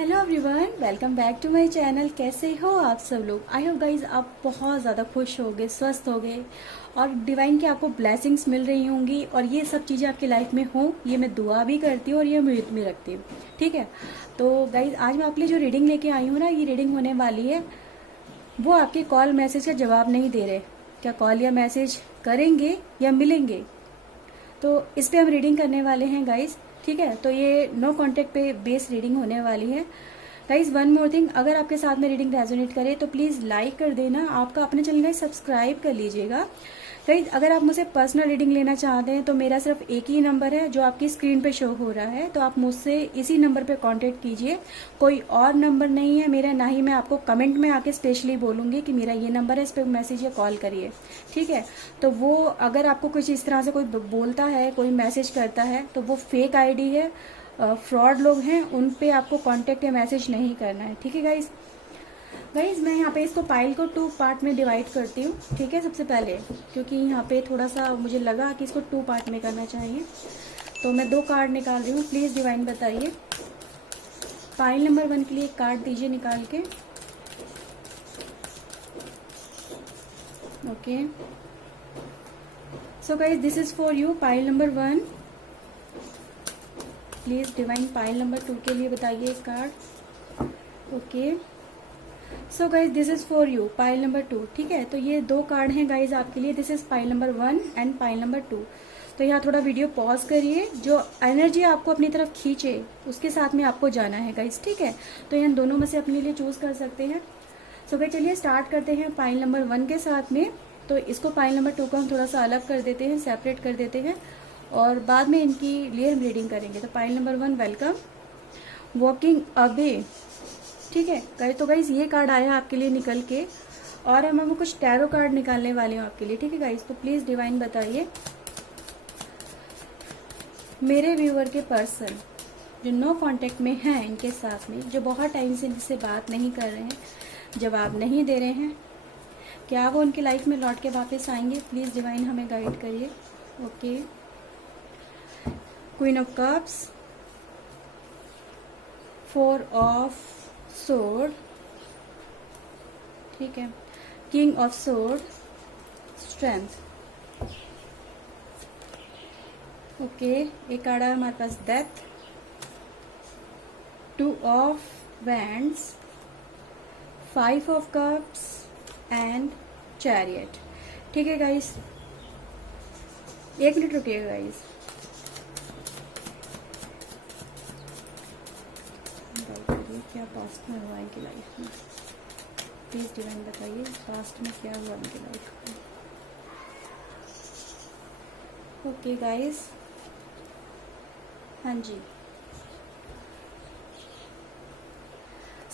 Hello everyone, welcome back to my channel. कैसे हो आप सब लोग? आई होप गाइज आप बहुत ज़्यादा खुश होगे, स्वस्थ होगे और डिवाइन की आपको ब्लेसिंग्स मिल रही होंगी और ये सब चीज़ें आपकी लाइफ में हो, ये मैं दुआ भी करती हूँ और ये उम्मीद भी रखती हूँ। ठीक है, तो गाइज आज मैं आपके लिए जो रीडिंग लेके आई हूँ ना, ये रीडिंग होने वाली है। वो आपके कॉल मैसेज का जवाब नहीं दे रहे, क्या कॉल या मैसेज करेंगे या मिलेंगे, तो इस पे हम रीडिंग करने वाले हैं गाइज। ठीक है, तो ये नो कॉन्टेक्ट पे बेस रीडिंग होने वाली है गाइज। वन मोर थिंग, अगर आपके साथ में रीडिंग रेजोनेट करे तो प्लीज़ लाइक कर देना, आपका अपने चैनल गाइज सब्सक्राइब कर लीजिएगा गाइज। अगर आप मुझसे पर्सनल रीडिंग लेना चाहते हैं तो मेरा सिर्फ एक ही नंबर है जो आपकी स्क्रीन पे शो हो रहा है, तो आप मुझसे इसी नंबर पे कांटेक्ट कीजिए। कोई और नंबर नहीं है मेरा, ना ही मैं आपको कमेंट में आके स्पेशली बोलूँगी कि मेरा ये नंबर है, इस पर मैसेज या कॉल करिए। ठीक है, तो वो अगर आपको कुछ इस तरह से कोई बोलता है, कोई मैसेज करता है, तो वो फेक आईडी है, फ्रॉड लोग हैं, उन पे आपको कांटेक्ट या मैसेज नहीं करना है। ठीक है गाइज। मैं यहाँ पे इसको पाइल को 2 पार्ट में डिवाइड करती हूँ। ठीक है, सबसे पहले क्योंकि यहाँ पे थोड़ा सा मुझे लगा कि इसको 2 पार्ट में करना चाहिए, तो मैं 2 कार्ड निकाल रही हूँ। प्लीज़ डिवाइन बताइए, पाइल नंबर 1 के लिए एक कार्ड दीजिए निकाल के। Okay, so guys this is for you, pile number 1। Please divine pile number 2 के लिए बताइए एक card. Okay, so guys this is for you, pile number 2। ठीक है, तो ये 2 कार्ड हैं गाइज आपके लिए। This is pile number 1 and pile number 2। तो यहाँ थोड़ा वीडियो पॉज करिए, जो एनर्जी आपको अपनी तरफ खींचे उसके साथ में आपको जाना है गाइज। ठीक है, तो यहाँ दोनों में से अपने लिए चूज कर सकते हैं। सो गाइज चलिए स्टार्ट करते हैं पाइल नंबर 1 के साथ में। तो इसको पाइल नंबर 2 को हम थोड़ा सा अलग कर देते हैं, सेपरेट कर देते हैं और बाद में इनकी लिए हम रीडिंग करेंगे। तो pile number 1, welcome, walking away. ठीक है, तो गाइज ये कार्ड आया आपके लिए निकल के और हम कुछ टैरो कार्ड निकालने वाले हैं आपके लिए। ठीक है गाइज, तो प्लीज डिवाइन बताइए, मेरे व्यूअर के पर्सन जो नो कांटेक्ट में हैं, इनके साथ में जो बहुत टाइम से इनसे बात नहीं कर रहे हैं, जवाब नहीं दे रहे हैं, क्या वो उनकी लाइफ में लौट के वापस आएंगे? प्लीज डिवाइन हमें गाइड करिए। Okay, queen of cups, 4 of sword, ठीक है, king of sword, strength. Okay, एक कार्ड है हमारे पास death, 2 of wands, 5 of cups and chariot. ठीक है गाइस, 1 मिनट रुकिएगा गाइस। क्या पास्ट में हुआ इनकी लाइफ में? प्लीज डिवाइन बताइए, पास्ट में क्या हुआ इनकी लाइफ में? ओके गाइस, हाँ जी।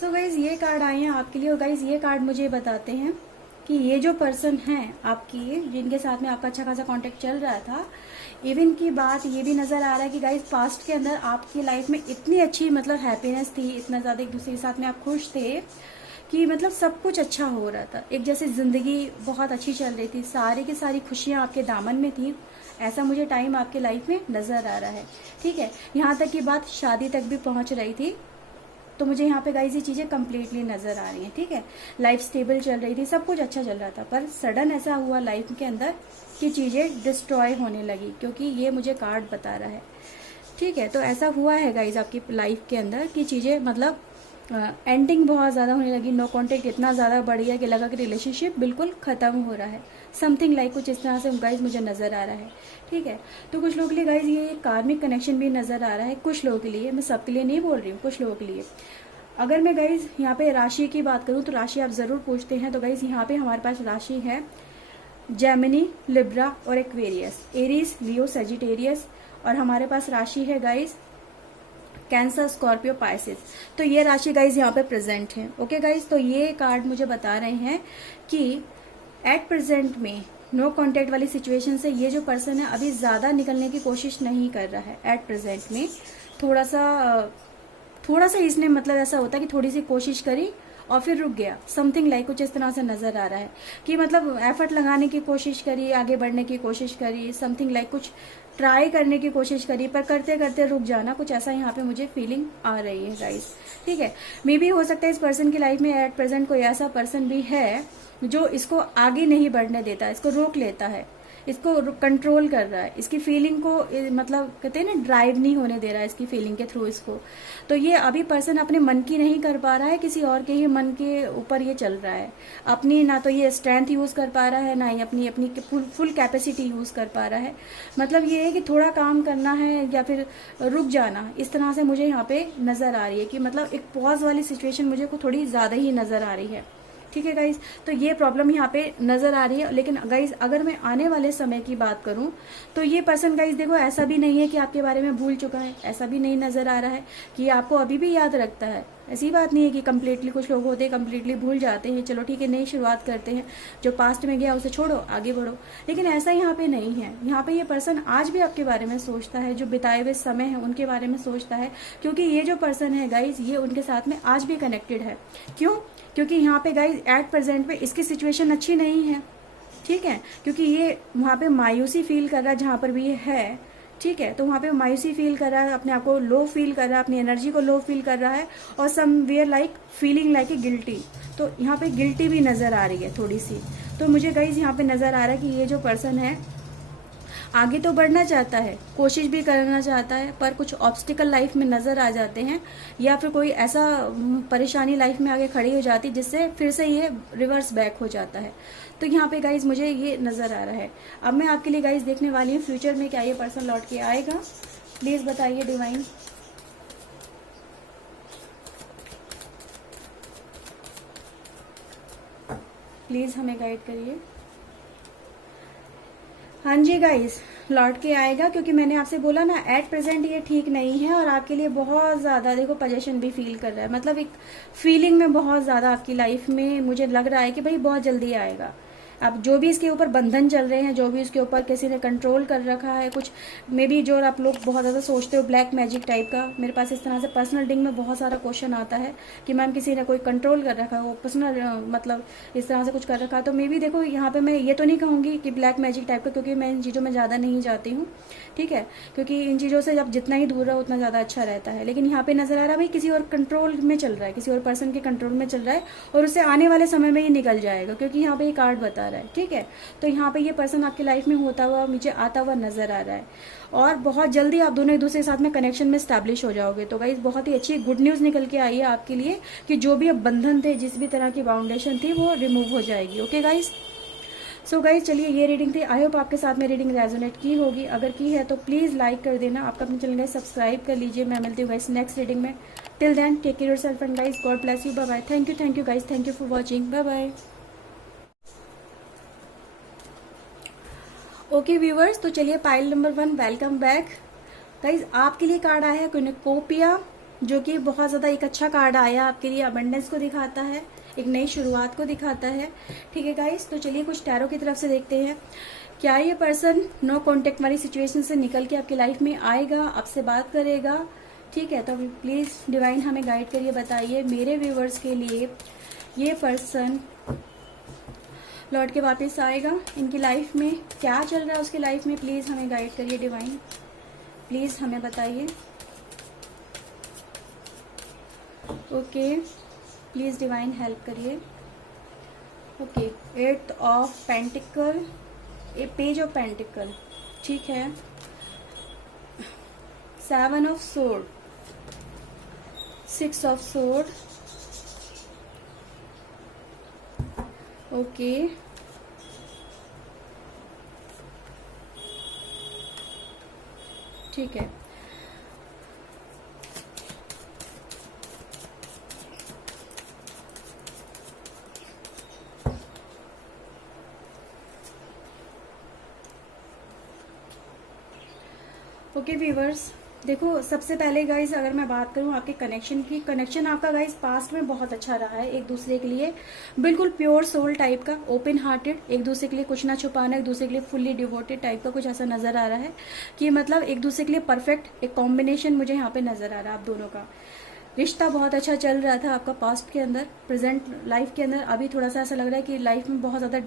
सो गाइज ये कार्ड आए हैं आपके लिए और गाइज ये कार्ड मुझे बताते हैं कि ये जो पर्सन हैं आपकी, जिनके साथ में आपका अच्छा खासा कांटेक्ट चल रहा था, इवन की बात ये भी नजर आ रहा है कि गाइज पास्ट के अंदर आपकी लाइफ में इतनी अच्छी मतलब हैप्पीनेस थी, इतना ज्यादा एक दूसरे के साथ में आप खुश थे कि मतलब सब कुछ अच्छा हो रहा था, एक जैसे जिंदगी बहुत अच्छी चल रही थी, सारी की सारी खुशियां आपके दामन में थी। ऐसा मुझे टाइम आपके लाइफ में नजर आ रहा है। ठीक है, यहाँ तक की बात शादी तक भी पहुंच रही थी, तो मुझे यहाँ पे गाइस ये चीजें कम्प्लीटली नजर आ रही हैं। ठीक है, लाइफ स्टेबल चल रही थी, सब कुछ अच्छा चल रहा था, पर सडन ऐसा हुआ लाइफ के अंदर कि चीजें डिस्ट्रॉय होने लगी, क्योंकि ये मुझे कार्ड बता रहा है। ठीक है, तो ऐसा हुआ है गाइस आपकी लाइफ के अंदर कि चीजें मतलब एंडिंग बहुत ज्यादा होने लगी, नो कॉन्टेक्ट इतना ज्यादा बढ़ गया कि लगा कि रिलेशनशिप बिल्कुल खत्म हो रहा है, समथिंग लाइक कुछ इस तरह से गाइज मुझे नजर आ रहा है। ठीक है, तो कुछ लोगों के लिए गाइज ये कार्मिक कनेक्शन भी नजर आ रहा है, कुछ लोगों के लिए, मैं सबके लिए नहीं बोल रही हूँ, कुछ लोगों के लिए। अगर मैं गाइज यहाँ पे राशि की बात करूँ तो राशि आप जरूर पूछते हैं, तो गाइज यहाँ पे हमारे पास राशि है जेमिनी, लिब्रा और एक्वेरियस, एरीज, लियो, सेजिटेरियस, और हमारे पास राशि है गाइज कैंसर, स्कॉर्पियो, पाइसेस। तो ये राशि गाइज यहाँ पे प्रेजेंट है। ओके गाइज, तो ये कार्ड मुझे बता रहे हैं कि एट प्रेजेंट में नो कांटेक्ट वाली सिचुएशन से ये जो पर्सन है अभी ज्यादा निकलने की कोशिश नहीं कर रहा है। एट प्रेजेंट में थोड़ा सा इसने मतलब ऐसा होता है कि थोड़ी सी कोशिश करी और फिर रुक गया, समथिंग लाइक कुछ इस तरह से नजर आ रहा है कि मतलब एफर्ट लगाने की कोशिश करी, आगे बढ़ने की कोशिश करी, समथिंग लाइक कुछ ट्राई करने की कोशिश करी, पर करते करते रुक जाना, कुछ ऐसा यहाँ पे मुझे फीलिंग आ रही है गाइस। ठीक है, मे बी हो सकता है इस पर्सन की लाइफ में एट प्रेजेंट कोई ऐसा पर्सन भी है जो इसको आगे नहीं बढ़ने देता, इसको रोक लेता है, इसको कंट्रोल कर रहा है, इसकी फीलिंग को मतलब कहते हैं ना ड्राइव नहीं होने दे रहा है इसकी फीलिंग के थ्रू इसको। तो ये अभी पर्सन अपने मन की नहीं कर पा रहा है, किसी और के ही मन के ऊपर ये चल रहा है, अपनी ना तो ये स्ट्रेंथ यूज कर पा रहा है, ना ही अपनी अपनी फुल कैपेसिटी यूज कर पा रहा है। मतलब ये है कि थोड़ा काम करना है या फिर रुक जाना, इस तरह से मुझे यहाँ पे नजर आ रही है कि मतलब एक पॉज वाली सिचुएशन मुझे को थोड़ी ज्यादा ही नजर आ रही है। ठीक है गाइज, तो ये प्रॉब्लम यहाँ पे नजर आ रही है। लेकिन गाइज अगर मैं आने वाले समय की बात करूं तो ये पर्सन गाइज देखो ऐसा भी नहीं है कि आपके बारे में भूल चुका है, ऐसा भी नहीं नजर आ रहा है कि आपको अभी भी याद रखता है। ऐसी बात नहीं है कि कम्प्लीटली, कुछ लोग होते हैं कम्प्लीटली भूल जाते हैं, चलो ठीक है नई शुरुआत करते हैं, जो पास्ट में गया उसे छोड़ो आगे बढ़ो, लेकिन ऐसा यहाँ पे नहीं है। यहाँ पे ये पर्सन आज भी आपके बारे में सोचता है, जो बिताए हुए समय है उनके बारे में सोचता है, क्योंकि ये जो पर्सन है गाइज ये उनके साथ में आज भी कनेक्टेड है। क्यों? क्योंकि यहाँ पे गाइज एट प्रेजेंट में इसकी सिचुएशन अच्छी नहीं है। ठीक है, क्योंकि ये वहाँ पे मायूसी फील कर रहा है जहाँ पर भी ये है। ठीक है, तो वहाँ पे मायूसी फील कर रहा है, अपने आप को लो फील कर रहा है, अपनी एनर्जी को लो फील कर रहा है, और somewhere like feeling like a guilty. तो यहाँ पे गिल्टी भी नजर आ रही है थोड़ी सी। तो मुझे गाइज यहाँ पे नजर आ रहा है कि ये जो पर्सन है आगे तो बढ़ना चाहता है, कोशिश भी करना चाहता है, पर कुछ ऑब्स्टिकल लाइफ में नजर आ जाते हैं, या फिर कोई ऐसा परेशानी लाइफ में आगे खड़ी हो जाती है जिससे फिर से ये रिवर्स बैक हो जाता है। तो यहाँ पे गाइज मुझे ये नजर आ रहा है। अब मैं आपके लिए गाइज देखने वाली हूँ फ्यूचर में क्या ये पर्सन लौट के आएगा। प्लीज बताइए डिवाइन। प्लीज हमें गाइड करिए। हाँ जी गाइस, लौट के आएगा, क्योंकि मैंने आपसे बोला ना एट प्रेजेंट ये ठीक नहीं है और आपके लिए बहुत ज्यादा देखो पोजीशन भी फील कर रहा है, मतलब एक फीलिंग में बहुत ज्यादा आपकी लाइफ में मुझे लग रहा है कि भाई बहुत जल्दी आएगा। अब जो भी इसके ऊपर बंधन चल रहे हैं, जो भी इसके ऊपर किसी ने कंट्रोल कर रखा है, कुछ मे बी जो आप लोग बहुत ज़्यादा सोचते हो ब्लैक मैजिक टाइप का, मेरे पास इस तरह से पर्सनल डिंग में बहुत सारा क्वेश्चन आता है कि मैम किसी ने कोई कंट्रोल कर रखा है, वो पर्सनल मतलब इस तरह से कुछ कर रखा है। तो मे बी देखो यहाँ पे मैं ये तो नहीं कहूँगी कि ब्लैक मैजिक टाइप का, क्योंकि मैं इन चीज़ों में ज़्यादा नहीं जाती हूँ। ठीक है, क्योंकि इन चीज़ों से जब जितना ही दूर रहो उतना ज़्यादा अच्छा रहता है। लेकिन यहाँ पे नजर आ रहा है भाई किसी और कंट्रोल में चल रहा है, किसी और पर्सन के कंट्रोल में चल रहा है, और उससे आने वाले समय में ये निकल जाएगा, क्योंकि यहाँ पे ये कार्ड बता रहा है। ठीक है, तो यहाँ पे ये पर्सन आपकी लाइफ में होता हुआ मुझे आता हुआ नजर आ रहा है, और बहुत जल्दी आप दोनों एक दूसरे के साथ में कनेक्शन में स्टैब्लिश हो जाओगे। तो गाइज बहुत ही अच्छी गुड न्यूज निकल के आई है आपके लिए कि जो भी अब बंधन थे, जिस भी तरह की बाउंडेशन थी, वो रिमूव हो जाएगी। ओके गाइज, सो गाइज चलिए ये रीडिंग थी। आई होप आपके साथ में रीडिंग रेजोनेट की होगी। अगर की है तो प्लीज लाइक कर देना, आपका अपने चैनल गाइज सब्सक्राइब कर लीजिए। मैं मिलती हूँ गाइज नेक्स्ट रीडिंग में। Till then take care yourself and guys God bless you. Bye bye. Thank you guys, thank you for watching. Bye bye. Okay viewers, तो चलिए pile number 1 welcome back. Guys आपके लिए card आया है कोर्नुकोपिया, जो कि बहुत ज्यादा एक अच्छा कार्ड आया आपके लिए, अबंडेंस को दिखाता है, एक नई शुरुआत को दिखाता है। ठीक है गाइज, तो चलिए कुछ टैरो की तरफ से देखते हैं क्या ये पर्सन नो कॉन्टेक्ट वाली सिचुएशन से निकल के आपकी लाइफ में आएगा, आपसे बात करेगा। ठीक है, तो प्लीज डिवाइन हमें गाइड करिए, बताइए मेरे व्यूवर्स के लिए ये पर्सन लौट के वापस आएगा, इनकी लाइफ में क्या चल रहा है उसकी लाइफ में, प्लीज हमें गाइड करिए डिवाइन, प्लीज हमें बताइए। ओके, प्लीज डिवाइन हेल्प करिए। Okay, 8 of pentacle, A page of pentacle. ठीक है, 7 of sword, 6 of sword. Okay, ठीक है, ओके व्यूवर्स, देखो सबसे पहले गाइज अगर मैं बात करूं आपके कनेक्शन की, कनेक्शन आपका गाइज पास्ट में बहुत अच्छा रहा है एक दूसरे के लिए, बिल्कुल प्योर सोल टाइप का, ओपन हार्टेड, एक दूसरे के लिए कुछ ना छुपाना, एक दूसरे के लिए फुल्ली डिवोटेड टाइप का कुछ ऐसा नजर आ रहा है कि मतलब एक दूसरे के लिए परफेक्ट एक कॉम्बिनेशन मुझे यहाँ पे नजर आ रहा है आप दोनों का। रिश्ता बहुत अच्छा चल रहा था आपका पास्ट के अंदर, प्रेजेंट लाइफ के अंदर अभी थोड़ा सा ऐसा लग रहा है कि लाइफ में बहुत ज़्यादा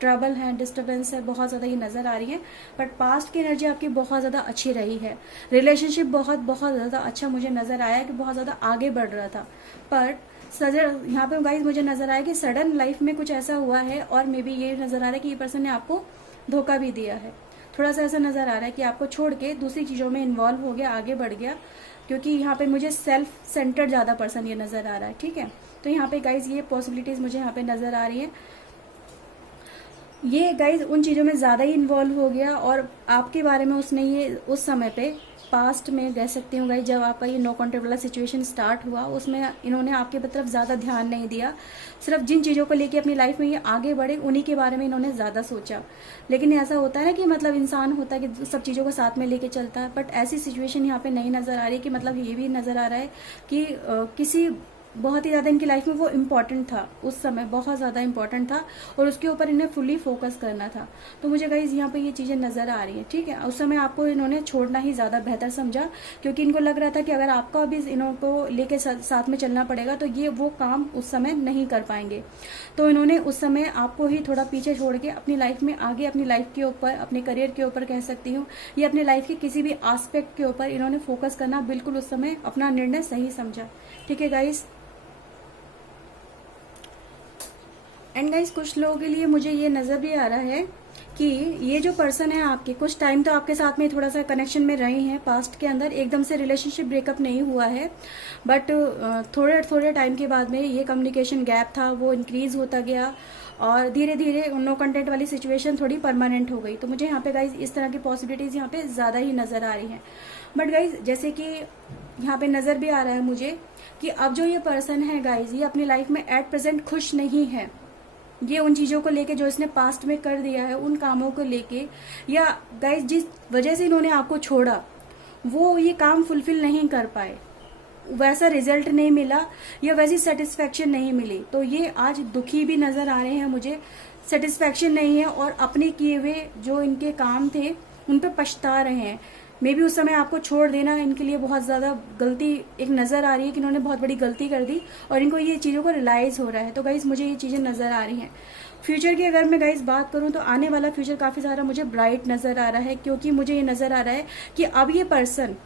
ट्रबल है, डिस्टर्बेंस है, बहुत ज़्यादा ये नज़र आ रही है। बट पास्ट की एनर्जी आपकी बहुत ज़्यादा अच्छी रही है। रिलेशनशिप बहुत ज़्यादा अच्छा मुझे नज़र आया कि बहुत ज़्यादा आगे बढ़ रहा था। पर सडन यहाँ पे गाइस मुझे नज़र आया कि सडन लाइफ में कुछ ऐसा हुआ है, और मे बी ये नज़र आ रहा है कि ये पर्सन ने आपको धोखा भी दिया है। थोड़ा सा ऐसा नज़र आ रहा है कि आपको छोड़ के दूसरी चीज़ों में इन्वॉल्व हो गया, आगे बढ़ गया, क्योंकि यहाँ पे मुझे सेल्फ सेंटर्ड ज़्यादा पर्सन ये नज़र आ रहा है। ठीक है, तो यहाँ पे गाइज ये पॉसिबिलिटीज़ मुझे यहाँ पे नज़र आ रही है। ये गाइज उन चीज़ों में ज़्यादा ही इन्वॉल्व हो गया, और आपके बारे में उसने ये उस समय पे पास्ट में कह सकती हूँ गाइज, जब आपका ये नो कॉन्टेक्ट वाला सिचुएशन स्टार्ट हुआ, उसमें इन्होंने आपके तरफ ज़्यादा ध्यान नहीं दिया। सिर्फ जिन चीज़ों को लेके अपनी लाइफ में ये आगे बढ़े उन्हीं के बारे में इन्होंने ज़्यादा सोचा। लेकिन ऐसा होता है ना कि मतलब इंसान होता है कि सब चीज़ों को साथ में लेके चलता है, बट ऐसी सिचुएशन यहाँ पे नहीं नज़र आ रही। कि मतलब ये भी नज़र आ रहा है कि किसी बहुत ही ज़्यादा इनकी लाइफ में वो इम्पॉर्टेंट था, उस समय बहुत ज़्यादा इम्पॉर्टेंट था, और उसके ऊपर इन्हें फुली फोकस करना था। तो मुझे गाइस यहाँ पे ये चीज़ें नज़र आ रही हैं। ठीक है, उस समय आपको इन्होंने छोड़ना ही ज़्यादा बेहतर समझा, क्योंकि इनको लग रहा था कि अगर आपका भी इनको लेके साथ में चलना पड़ेगा तो ये वो काम उस समय नहीं कर पाएंगे। तो इन्होंने उस समय आपको ही थोड़ा पीछे छोड़ के अपनी लाइफ में आगे, अपनी लाइफ के ऊपर, अपने करियर के ऊपर कह सकती हूँ, या अपने लाइफ के किसी भी एस्पेक्ट के ऊपर इन्होंने फोकस करना बिल्कुल उस समय अपना निर्णय सही समझा। ठीक है गाइस, एंड गाइस कुछ लोगों के लिए मुझे ये नज़र भी आ रहा है कि ये जो पर्सन है आपके, कुछ टाइम तो आपके साथ में थोड़ा सा कनेक्शन में रहे हैं पास्ट के अंदर, एकदम से रिलेशनशिप ब्रेकअप नहीं हुआ है, बट थोड़े टाइम के बाद में ये कम्युनिकेशन गैप था वो इंक्रीज होता गया, और धीरे धीरे नो कंटेंट वाली सिचुएशन थोड़ी परमानेंट हो गई। तो मुझे यहाँ पे गाइज इस तरह की पॉसिबिलिटीज़ यहाँ पे ज़्यादा ही नज़र आ रही हैं। बट गाइज जैसे कि यहाँ पे नज़र भी आ रहा है मुझे कि अब जो ये पर्सन है गाइज, ये अपनी लाइफ में एट प्रेजेंट खुश नहीं है। ये उन चीज़ों को लेके जो इसने पास्ट में कर दिया है, उन कामों को लेके, या गाइस जिस वजह से इन्होंने आपको छोड़ा वो ये काम फुलफिल नहीं कर पाए, वैसा रिजल्ट नहीं मिला या वैसी सेटिस्फेक्शन नहीं मिली, तो ये आज दुखी भी नज़र आ रहे हैं मुझे। सेटिस्फेक्शन नहीं है, और अपने किए हुए जो इनके काम थे उन पे पछता रहे हैं। मे बी उस समय आपको छोड़ देना इनके लिए बहुत ज़्यादा गलती एक नज़र आ रही है कि इन्होंने बहुत बड़ी गलती कर दी, और इनको ये चीज़ों को रियलाइज़ हो रहा है। तो गाइस मुझे ये चीज़ें नज़र आ रही हैं। फ्यूचर की अगर मैं गाइस बात करूं तो आने वाला फ्यूचर काफ़ी सारा मुझे ब्राइट नज़र आ रहा है, क्योंकि मुझे ये नज़र आ रहा है कि अब ये पर्सन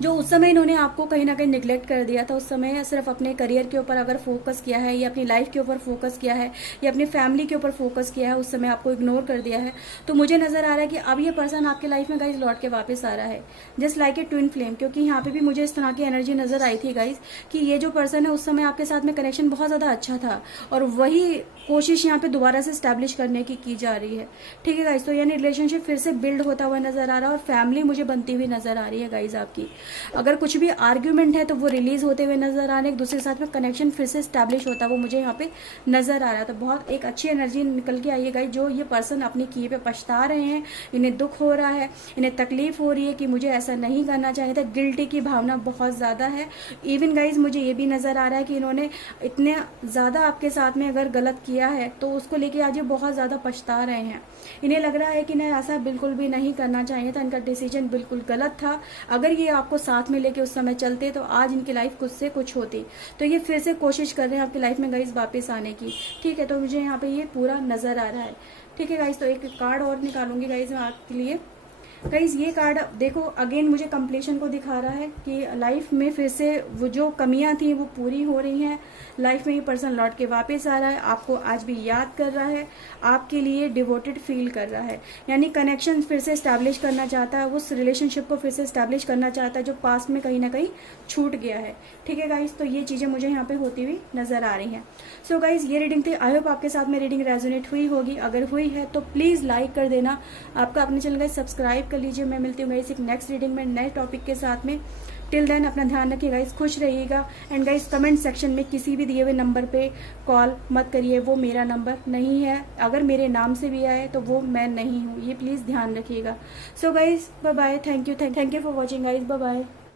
जो उस समय इन्होंने आपको कहीं ना कहीं निगलेक्ट कर दिया था, उस समय सिर्फ अपने करियर के ऊपर अगर फोकस किया है, या अपनी लाइफ के ऊपर फोकस किया है, या अपनी फैमिली के ऊपर फोकस किया है, उस समय आपको इग्नोर कर दिया है, तो मुझे नजर आ रहा है कि अब ये पर्सन आपके लाइफ में गाइज लौट के वापस आ रहा है, just like a twin flame. क्योंकि यहाँ पे भी मुझे इस तरह की एनर्जी नजर आई थी गाइज कि ये जो पर्सन है उस समय आपके साथ में कनेक्शन बहुत ज्यादा अच्छा था, और वही कोशिश यहाँ पे दोबारा से स्टैब्लिश करने की जा रही है। ठीक है गाइज, तो यानी रिलेशनशिप फिर से बिल्ड होता हुआ नजर आ रहा है, और फैमिली मुझे बनती हुई नजर आ रही है गाइज आपकी। अगर कुछ भी आर्ग्यूमेंट है तो वो रिलीज होते हुए नजर आ रहे हैं, एक दूसरे के साथ में कनेक्शन फिर से स्टैब्लिश होता है, वो मुझे यहाँ पे नजर आ रहा है। तो बहुत एक अच्छी एनर्जी निकल के आई है गाइज। जो ये पर्सन अपनी किए पे पछता रहे हैं, इन्हें दुख हो रहा है, इन्हें तकलीफ हो रही है कि मुझे ऐसा नहीं करना चाहिए था, गिल्टी की भावना बहुत ज्यादा है। इवन गाइज मुझे ये भी नजर आ रहा है कि इन्होंने इतने ज्यादा आपके साथ में अगर गलत किया है तो उसको लेके आज ये बहुत ज्यादा पछता रहे हैं। इन्हें लग रहा है कि इन्हें ऐसा बिल्कुल भी नहीं करना चाहिए था, इनका डिसीजन बिल्कुल गलत था। अगर ये आपको साथ में लेके उस समय चलते तो आज इनकी लाइफ कुछ से कुछ होती। तो ये फिर से कोशिश कर रहे हैं आपकी लाइफ में गाइस वापस आने की। ठीक है, तो मुझे यहाँ पे ये पूरा नजर आ रहा है। ठीक है गाइस, तो एक कार्ड और निकालूंगी गाइस मैं आपके लिए। गाइस ये कार्ड देखो अगेन मुझे कंप्लीशन को दिखा रहा है कि लाइफ में फिर से वो जो कमियां थी वो पूरी हो रही हैं। लाइफ में ये पर्सन लौट के वापस आ रहा है, आपको आज भी याद कर रहा है, आपके लिए डिवोटेड फील कर रहा है, यानी कनेक्शन फिर से स्टैब्लिश करना चाहता है, उस रिलेशनशिप को फिर से स्टैब्लिश करना चाहता है जो पास्ट में कहीं ना कहीं छूट गया है। ठीक है गाइस, तो ये चीजें मुझे यहाँ पे होती हुई नजर आ रही हैं। सो गाइस ये रीडिंग थी, आई होप आपके साथ में रीडिंग रेजोनेट हुई होगी। अगर हुई है तो प्लीज लाइक कर देना, आपका अपने चैनल गाइस सब्सक्राइब कर लीजिए। मैं मिलती हूँ गाइस एक नेक्स्ट रीडिंग में नए टॉपिक के साथ में। टिल देन अपना ध्यान रखिए गाइस, खुश रहिएगा। एंड गाइस कमेंट सेक्शन में किसी भी दिए हुए नंबर पे कॉल मत करिए, वो मेरा नंबर नहीं है। अगर मेरे नाम से भी आए तो वो मैं नहीं हूँ, ये प्लीज ध्यान रखिएगा। So guys bye bye, thank you for watching guys, bye bye.